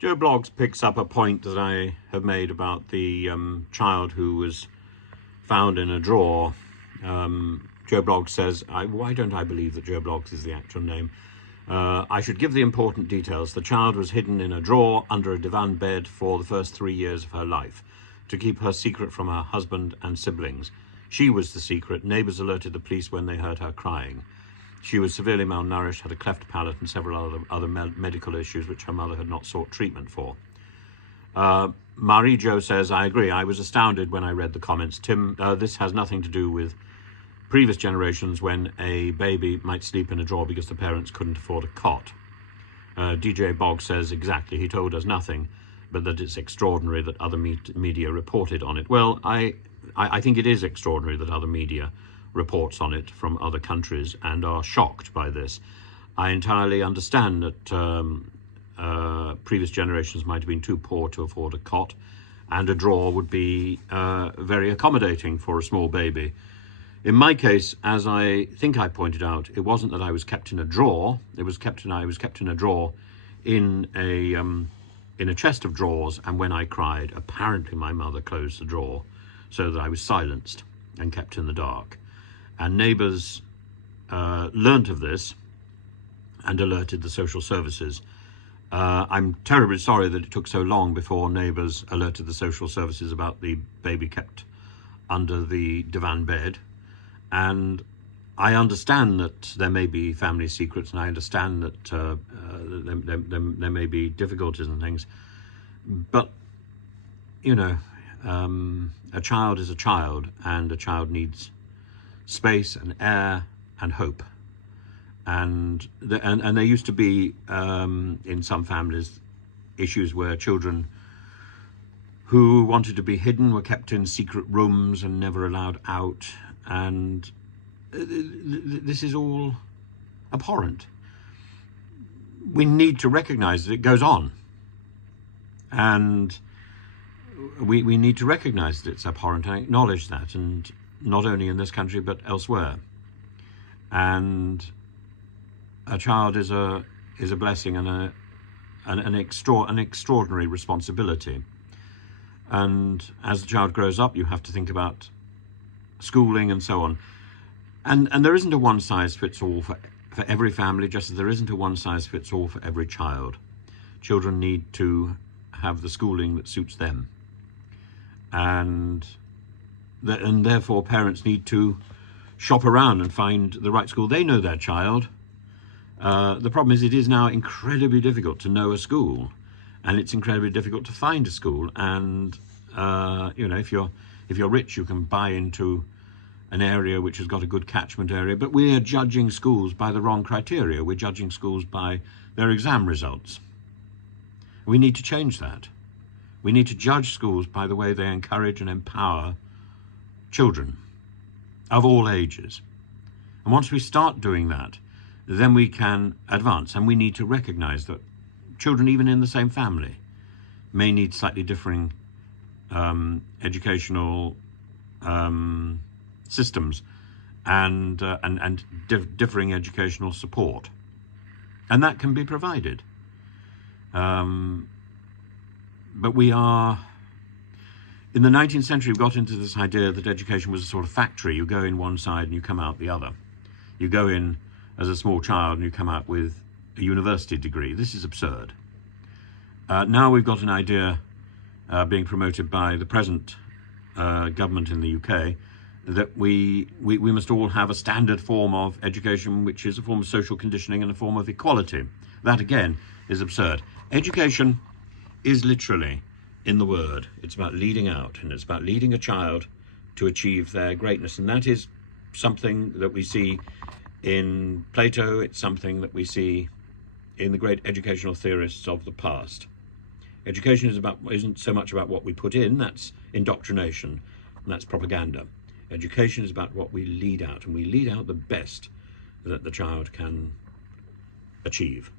Joe Bloggs picks up a point that I have made about the child who was found in a drawer. Joe Bloggs says, why don't I believe that Joe Bloggs is the actual name? I should give the important details. The child was hidden in a drawer under a divan bed for the first 3 years of her life to keep her secret from her husband and siblings. She was the secret. Neighbours alerted the police when they heard her crying. She was severely malnourished, had a cleft palate and several other medical issues which her mother had not sought treatment for. Marie-Jo says, I agree. I was astounded when I read the comments. Tim, this has nothing to do with previous generations when a baby might sleep in a drawer because the parents couldn't afford a cot. DJ Boggs says, exactly. He told us nothing, but that it's extraordinary that other media reported on it. Well, I think it is extraordinary that other media reports on it from other countries and are shocked by this. I entirely understand that previous generations might have been too poor to afford a cot, and a drawer would be very accommodating for a small baby. In my case, as I think I pointed out, it wasn't that I was kept in a drawer. I was kept in a drawer in a chest of drawers, and when I cried, apparently my mother closed the drawer so that I was silenced and kept in the dark. And neighbours learnt of this and alerted the social services. I'm terribly sorry that it took so long before neighbours alerted the social services about the baby kept under the divan bed. And I understand that there may be family secrets, and I understand that there may be difficulties and things. But, you know, a child is a child, and a child needs space and air and hope. And there used to be, in some families, issues where children who wanted to be hidden were kept in secret rooms and never allowed out. And this is all abhorrent. We need to recognize that it goes on. And we need to recognize that it's abhorrent and acknowledge that, and not only in this country but elsewhere. And a child is a blessing and an extraordinary responsibility. And as the child grows up, you have to think about schooling and so on. And there isn't a one-size-fits-all for every family, just as there isn't a one-size-fits-all for every child. Children need to have the schooling that suits them. And therefore parents need to shop around and find the right school. They know their child. The problem is it is now incredibly difficult to know a school, and it's incredibly difficult to find a school. And you know, if you're rich, you can buy into an area which has got a good catchment area, but we're judging schools by the wrong criteria. We're judging schools by their exam results. We need to change that. We need to judge schools by the way they encourage and empower children of all ages. And once we start doing that, then we can advance. And we need to recognize that children, even in the same family, may need slightly differing educational systems and differing educational support, and that can be provided. But we are, in the 19th century, we got into this idea that education was a sort of factory. You go in one side and you come out the other. You go in as a small child and you come out with a university degree. This is absurd. Now we've got an idea being promoted by the present government in the UK that we must all have a standard form of education, which is a form of social conditioning and a form of equality. That again is absurd. Education is literally in the word. It's about leading out, and it's about leading a child to achieve their greatness. And that is something that we see in Plato. It's something that we see in the great educational theorists of the past. Education isn't so much about what we put in, that's indoctrination, and that's propaganda. Education is about what we lead out, and we lead out the best that the child can achieve.